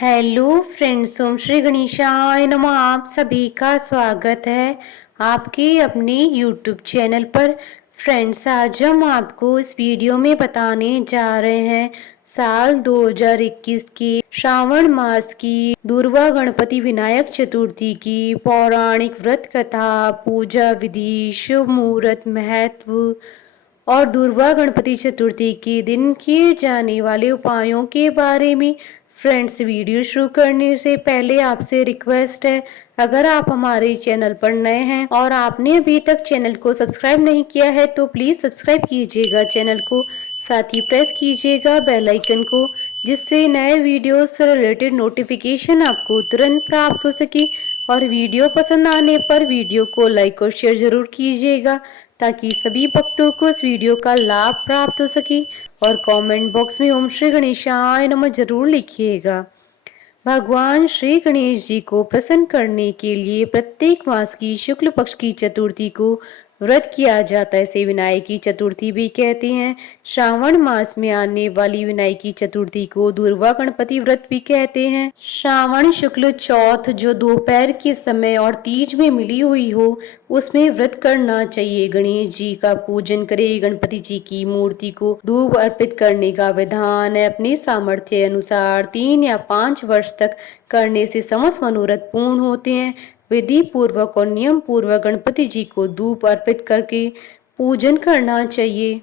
Hello friends, ओम श्री गणेशाय नमः। आप सभी का स्वागत है आपके अपने यूट्यूब चैनल पर। फ्रेंड्स, आज हम आपको इस वीडियो में बताने जा रहे हैं साल 2021 के श्रावण मास की दुर्वा गणपति विनायक चतुर्थी की पौराणिक व्रत कथा, पूजा विधि, शुभ मुहूर्त, महत्व और दुर्वा गणपति चतुर्थी के दिन किए जाने वाले उपायों के बारे में। फ्रेंड्स, वीडियो शुरू करने से पहले आपसे रिक्वेस्ट है, अगर आप हमारे चैनल पर नए हैं और आपने अभी तक चैनल को सब्सक्राइब नहीं किया है तो प्लीज़ सब्सक्राइब कीजिएगा चैनल को, साथ ही प्रेस कीजिएगा बेल आइकन को, जिससे नए वीडियो से रिलेटेड नोटिफिकेशन आपको तुरंत प्राप्त हो सके। और वीडियो पसंद आने पर वीडियो को लाइक और शेयर ज़रूर कीजिएगा ताकि सभी भक्तों को इस वीडियो का लाभ प्राप्त हो सके। और कमेंट बॉक्स में ओम श्री गणेशाय नमः जरूर लिखिएगा। भगवान श्री गणेश जी को प्रसन्न करने के लिए प्रत्येक मास की शुक्ल पक्ष की चतुर्थी को व्रत किया जाता है। इसे विनायकी चतुर्थी भी कहते हैं। श्रावण मास में आने वाली विनायकी चतुर्थी को दुर्वा गणपति व्रत भी कहते हैं। श्रावण शुक्ल चौथ जो दोपहर के समय और तीज में मिली हुई हो, उसमें व्रत करना चाहिए। गणेश जी का पूजन करें। गणपति जी की मूर्ति को धूप अर्पित करने का विधान है। अपने सामर्थ्य अनुसार 3 या 5 वर्ष तक करने से समस्त मनोरथ पूर्ण होते हैं। विधि पूर्वक और नियम पूर्वक गणपति जी को धूप अर्पित करके पूजन करना चाहिए।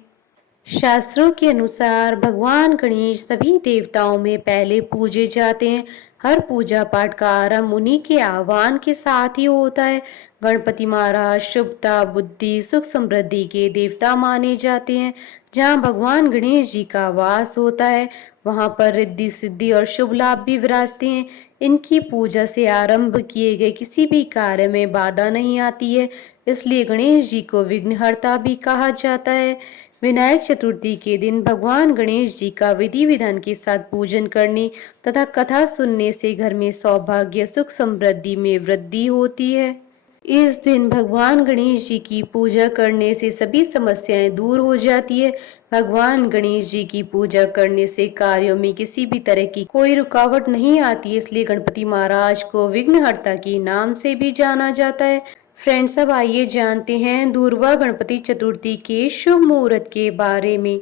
शास्त्रों के अनुसार भगवान गणेश सभी देवताओं में पहले पूजे जाते हैं। हर पूजा पाठ का आरंभ उन्हीं के आह्वान के साथ ही होता है। गणपति महाराज शुभता, बुद्धि, सुख, समृद्धि के देवता माने जाते हैं। जहाँ भगवान गणेश जी का वास होता है वहाँ पर रिद्धि सिद्धि और शुभ लाभ भी विराजते हैं। इनकी पूजा से आरंभ किए गए किसी भी कार्य में बाधा नहीं आती है, इसलिए गणेश जी को विघ्नहर्ता भी कहा जाता है। विनायक चतुर्थी के दिन भगवान गणेश जी का विधि विधान के साथ पूजन करने तथा कथा सुनने से घर में सौभाग्य, सुख, समृद्धि में वृद्धि होती है। इस दिन भगवान गणेश जी की पूजा करने से सभी समस्याएं दूर हो जाती है। भगवान गणेश जी की पूजा करने से कार्यों में किसी भी तरह की कोई रुकावट नहीं आती है, इसलिए गणपति महाराज को विघ्नहर्ता के नाम से भी जाना जाता है। फ्रेंड्स, अब आइए जानते हैं दुर्वा गणपति चतुर्थी के शुभ मुहूर्त के बारे में।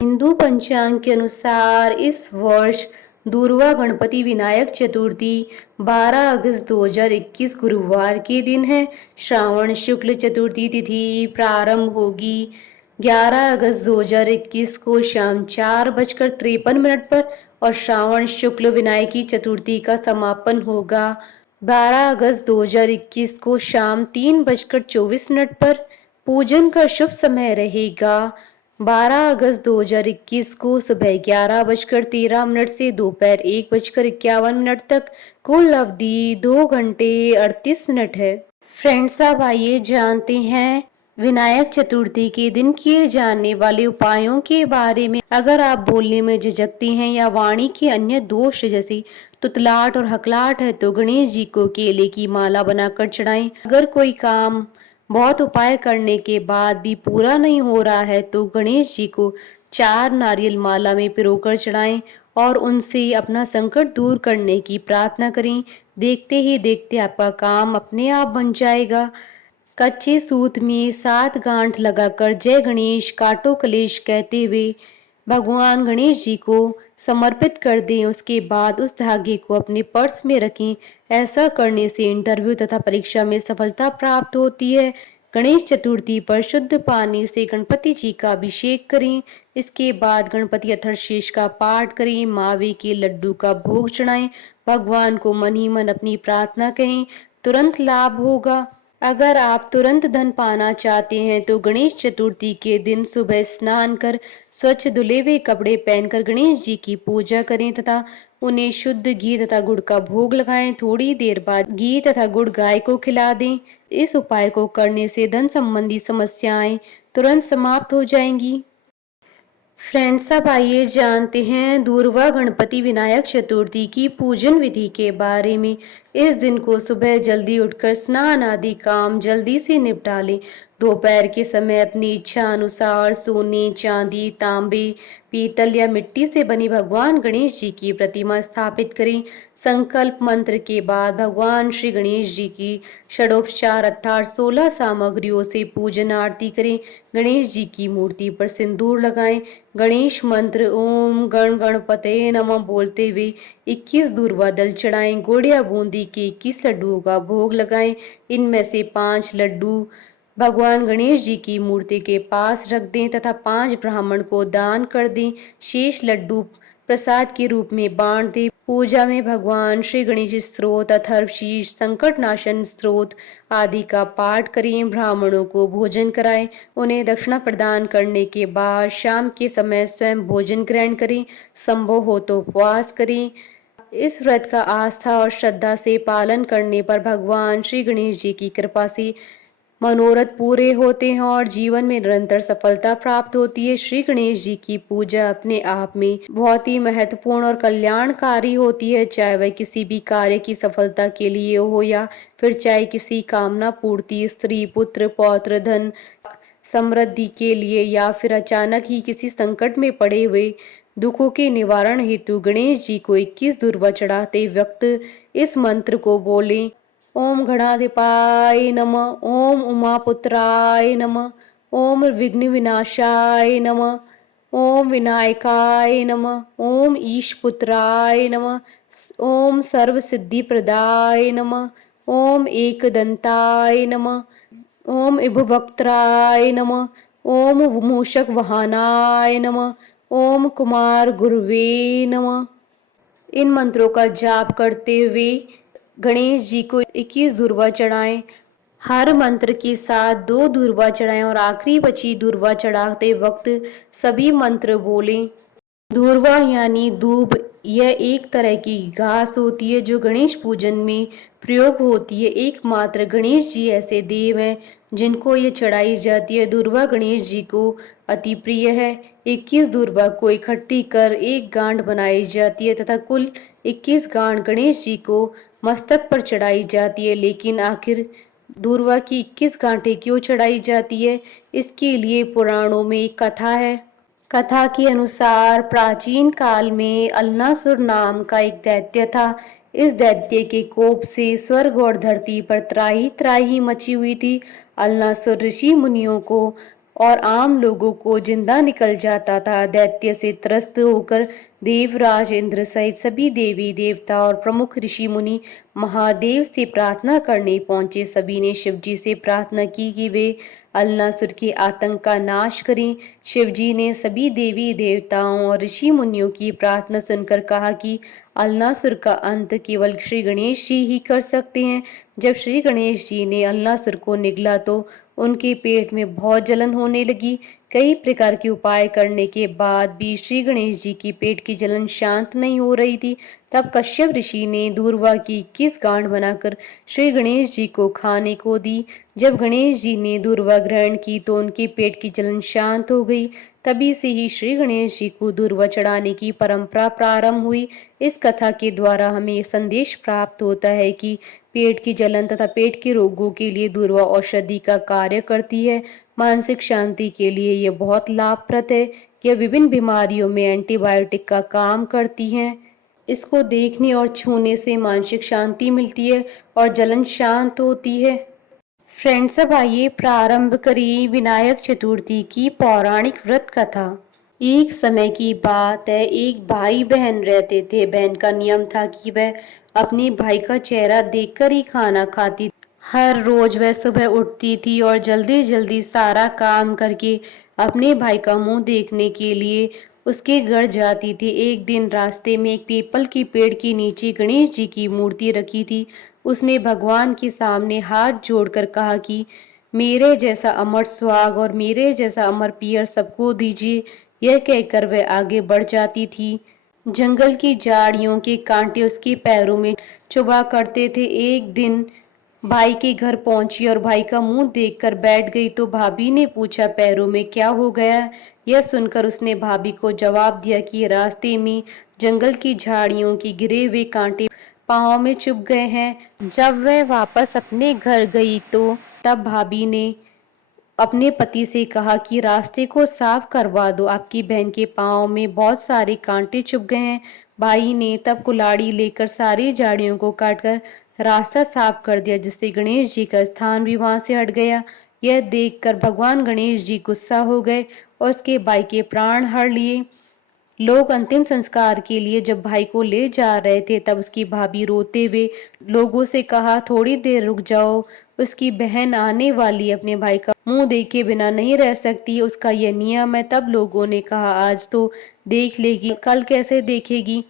हिंदू पंचांग के अनुसार इस वर्ष दुर्वा गणपति विनायक चतुर्थी 12 अगस्त 2021 गुरुवार के दिन है। श्रावण शुक्ल चतुर्थी तिथि प्रारंभ होगी 11 अगस्त 2021 को शाम 4:53 पर और श्रावण शुक्ल विनायकी चतुर्थी का समापन होगा 12 अगस्त 2021 को शाम 3:24 पर। पूजन का शुभ समय रहेगा 12 अगस्त 2021 को सुबह 11:13 से दोपहर 1:51 तक। कुल अवधि 2 घंटे 38 मिनट है। फ्रेंड्स, अब आइए जानते हैं विनायक चतुर्थी के दिन किए जाने वाले उपायों के बारे में। अगर आप बोलने में झिझकती हैं या वाणी के अन्य दोष जैसे तुतलाहट और हकलाहट है तो गणेश जी को केले की माला बनाकर चढ़ाएं। अगर कोई काम बहुत उपाय करने के बाद भी पूरा नहीं हो रहा है तो गणेश जी को 4 नारियल माला में पिरोकर चढ़ाएं और उनसे अपना संकट दूर करने की प्रार्थना करें। देखते ही देखते आपका काम अपने आप बन जाएगा। कच्चे सूत में 7 गांठ लगाकर जय गणेश काटो कलेश कहते हुए भगवान गणेश जी को समर्पित कर दें। उसके बाद उस धागे को अपने पर्स में रखें। ऐसा करने से इंटरव्यू तथा परीक्षा में सफलता प्राप्त होती है। गणेश चतुर्थी पर शुद्ध पानी से गणपति जी का अभिषेक करें। इसके बाद गणपति अथर्वशीष का पाठ करें। मावे के लड्डू का भोग चढ़ाएं। भगवान को मन ही मन अपनी प्रार्थना कहें, तुरंत लाभ होगा। अगर आप तुरंत धन पाना चाहते हैं तो गणेश चतुर्थी के दिन सुबह स्नान कर स्वच्छ धुले हुए कपड़े पहनकर गणेश जी की पूजा करें तथा उन्हें शुद्ध घी तथा गुड़ का भोग लगाएं। थोड़ी देर बाद घी तथा गुड़ गाय को खिला दें। इस उपाय को करने से धन संबंधी समस्याएं तुरंत समाप्त हो जाएंगी। फ्रेंड्स, अब आइए जानते हैं दुर्वा गणपति विनायक चतुर्थी की पूजन विधि के बारे में। इस दिन को सुबह जल्दी उठकर स्नान आदि काम जल्दी से निपटा लें। दोपहर के समय अपनी इच्छा अनुसार सोने, चांदी, तांबे, पीतल या मिट्टी से बनी भगवान गणेश जी की प्रतिमा स्थापित करें। संकल्प मंत्र के बाद भगवान श्री गणेश जी की षडोपचार अर्थात 16 सामग्रियों से पूजन आरती करें। गणेश जी की मूर्ति पर सिंदूर लगाएं। गणेश मंत्र ओम गण गणपते नमः बोलते हुए 21 दूर्वा दल चढ़ाएं। गुड़ या बूंदी के 21 लड्डुओं का भोग लगाएं। इनमें से 5 लड्डू भगवान गणेश जी की मूर्ति के पास रख दें तथा 5 ब्राह्मण को दान कर दें। शेष लड्डू प्रसाद के रूप में बांट दें। पूजा में भगवान श्री गणेश स्तोत्र, अथर्वशीष, संकट नाशन स्तोत्र आदि का पाठ करें। ब्राह्मणों को भोजन कराएं। उन्हें दक्षिणा प्रदान करने के बाद शाम के समय स्वयं भोजन ग्रहण करें। संभव हो तो उपवास करें। इस व्रत का आस्था और श्रद्धा से पालन करने पर भगवान श्री गणेश जी की कृपा से मनोरथ पूरे होते हैं और जीवन में निरंतर सफलता प्राप्त होती है। श्री गणेश जी की पूजा अपने आप में बहुत ही महत्वपूर्ण और कल्याणकारी होती है, चाहे वह किसी भी कार्य की सफलता के लिए हो या फिर चाहे किसी कामना पूर्ति, स्त्री, पुत्र, पौत्र, धन, समृद्धि के लिए या फिर अचानक ही किसी संकट में पड़े हुए दुखों के निवारण हेतु गणेश जी को 21 दूर्वा चढ़ाते वक्त इस मंत्र को बोलें। ओम गणाधिपाय नमः, ओम उमापुत्राय नमः, ओम विघ्न विनाशाय नमः, ओम विनायकाय नमः, ओम ईशपुत्राय नमः, ओम सर्वसिद्धिप्रदाय नमः, ओम एकदंताय नमः, ओम इभुवक्त्राय नमः, ओम मूषक वाहनाय नमः, ओम कुमार गुरुवे नमः। इन मंत्रों का जाप करते हुए गणेश जी को 21 दूर्वा चढ़ाएं। हर मंत्र के साथ 2 दूर्वा चढ़ाएं और आखिरी बची दूर्वा चढ़ाते वक्त सभी मंत्र बोलें। दूर्वा यानी दूब, यह एक तरह की घास होती है जो गणेश पूजन में प्रयोग होती है। एकमात्र गणेश जी ऐसे देव हैं जिनको ये चढ़ाई जाती है। दूर्वा गणेश जी को अति प्रिय है। 21 दूर्वा को इकट्ठी कर एक गांठ बनाई जाती है तथा कुल 21 गांठ गणेश जी को मस्तक पर चढ़ाई जाती है। लेकिन आखिर दूर्वा की 21 गांठें क्यों चढ़ाई जाती है, इसके लिए पुराणों में एक कथा है। कथा के अनुसार प्राचीन काल में अलनासुर नाम का एक दैत्य था। इस दैत्य के कोप से स्वर्ग और धरती पर त्राही त्राही मची हुई थी। अलनासुर ऋषि मुनियों को और आम लोगों को जिंदा निकल जाता था। दैत्य से त्रस्त होकर देवराज इंद्र सहित सभी देवी देवता और प्रमुख ऋषि मुनि महादेव से प्रार्थना करने पहुंचे। सभी ने शिवजी से प्रार्थना की कि वे अलनासुर के आतंक का नाश करें। शिवजी ने सभी देवी देवताओं और ऋषि मुनियों की प्रार्थना सुनकर कहा कि अलनासुर का अंत केवल श्री गणेश जी ही कर सकते हैं। जब श्री गणेश जी ने अलनासुर को निगला तो उनके पेट में बहुत जलन होने लगी। कई प्रकार के उपाय करने के बाद भी श्री गणेश जी की पेट की जलन शांत नहीं हो रही थी। तब कश्यप ऋषि ने दूर्वा की 21 गांठ बनाकर श्री गणेश जी को खाने को दी। जब गणेश जी ने दूर्वा ग्रहण की तो उनके पेट की जलन शांत हो गई। तभी से ही श्री गणेश जी को दूर्वा चढ़ाने की परंपरा प्रारंभ हुई। इस कथा के द्वारा हमें संदेश प्राप्त होता है कि पेट की जलन तथा पेट के रोगों के लिए दूर्वा औषधि का कार्य करती है। मानसिक शांति के लिए यह बहुत लाभप्रद है। यह विभिन्न बीमारियों में एंटीबायोटिक का काम करती है। इसको देखने और छूने से मानसिक शांति मिलती है और जलन शांत होती है। फ्रेंड्स, अब आइए प्रारंभ करें विनायक चतुर्थी की पौराणिक व्रत कथा। एक समय की बात है, एक भाई बहन रहते थे। बहन का नियम था कि वह अपने भाई का चेहरा देखकर ही खाना खाती। हर रोज वह सुबह उठती थी और जल्दी जल्दी सारा काम करके अपने भाई का मुंह देखने के लिए उसके घर जाती थी। एक दिन रास्ते में एक पीपल के पेड़ के नीचे गणेश जी की मूर्ति रखी थी। उसने भगवान के सामने हाथ जोड़कर कहा कि मेरे जैसा अमर सुहाग और मेरे जैसा अमर पियर सबको दीजिए। यह कहकर वह आगे बढ़ जाती थी। जंगल की झाड़ियों के कांटे उसके पैरों में चुभा करते थे। एक दिन भाई के घर पहुंची और भाई का मुंह देखकर बैठ गई तो भाभी ने पूछा, पैरों में क्या हो गया? यह सुनकर उसने भाभी को जवाब दिया कि रास्ते में जंगल की झाड़ियों के गिरे हुए कांटे पाँव में चुभ गए हैं। जब वह वापस अपने घर गई तो तब भाभी ने अपने पति से कहा कि रास्ते को साफ करवा दो, आपकी बहन के पाँव में बहुत सारे कांटे चुभ गए हैं। भाई ने तब कुल्हाड़ी लेकर सारी झाड़ियों को काटकर रास्ता साफ कर दिया, जिससे गणेश जी का स्थान भी वहां से हट गया। यह देखकर भगवान गणेश जी गुस्सा हो गए और उसके भाई के प्राण हर लिए। लोग अंतिम संस्कार के लिए जब भाई को ले जा रहे थे, तब उसकी भाभी रोते हुए लोगों से कहा, थोड़ी देर रुक जाओ, उसकी बहन आने वाली, अपने भाई का मुंह देखे बिना नहीं रह सकती, उसका यह नियम है। तब लोगों ने कहा, आज तो देख लेगी, कल कैसे देखेगी।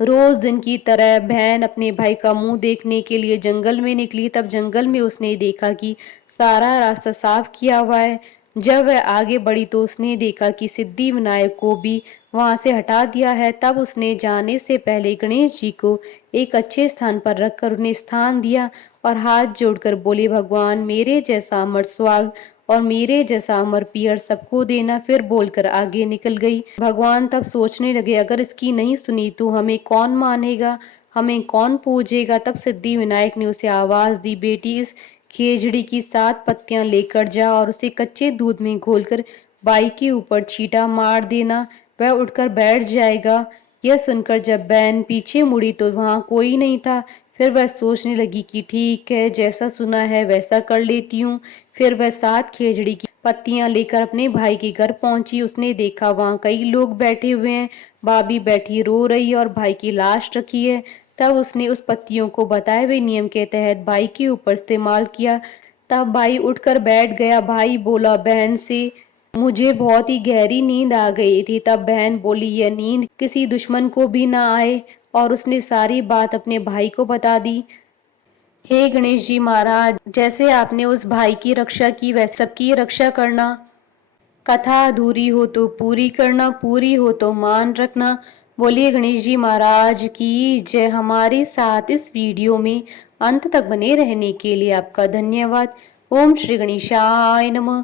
रोज दिन की तरह बहन अपने भाई का मुंह देखने के लिए जंगल में निकली। तब जंगल में उसने देखा कि सारा रास्ता साफ किया हुआ है। जब वह आगे बढ़ी तो उसने देखा कि सिद्धि विनायक को भी वहां से हटा दिया है। तब उसने जाने से पहले गणेश जी को एक अच्छे स्थान पर रखकर उन्हें स्थान दिया और हाथ जोड़कर बोले, भगवान मेरे जैसा अमर स्वाग और मेरे जैसा अमर पियर सबको देना। फिर बोलकर आगे निकल गई। भगवान तब सोचने लगे, अगर इसकी नहीं सुनी तो हमें कौन मानेगा, हमें कौन पूजेगा। तब सिद्धि विनायक ने उसे आवाज दी, बेटी इस खेजड़ी की 7 पत्तियां लेकर जा और उसे कच्चे दूध में घोलकर बाई के ऊपर छींटा मार देना, वह उठकर बैठ जाएगा। यह सुनकर जब बहन पीछे मुड़ी तो वहां कोई नहीं था। फिर वह सोचने लगी कि ठीक है, जैसा सुना है वैसा कर लेती हूँ। फिर वह 7 खेजड़ी की पत्तियां लेकर अपने भाई के घर पहुंची। उसने देखा वहां कई लोग बैठे हुए हैं, भाभी बैठी रो रही है और भाई की लाश रखी है। तब उसने उस पत्तियों को बताए हुए नियम के तहत भाई के ऊपर इस्तेमाल किया। तब भाई उठकर बैठ गया। भाई बोला बहन से, मुझे बहुत ही गहरी नींद आ गई थी। तब बहन बोली, यह नींद किसी दुश्मन को भी ना आए, और उसने सारी बात अपने भाई को बता दी। हे गणेश जी महाराज, जैसे आपने उस भाई की रक्षा की वैसे सबकी रक्षा करना। कथा अधूरी हो तो पूरी करना, पूरी हो तो मान रखना। बोलिए गणेश जी महाराज की जय। हमारे साथ इस वीडियो में अंत तक बने रहने के लिए आपका धन्यवाद। ओम श्री गणेशाय नमः।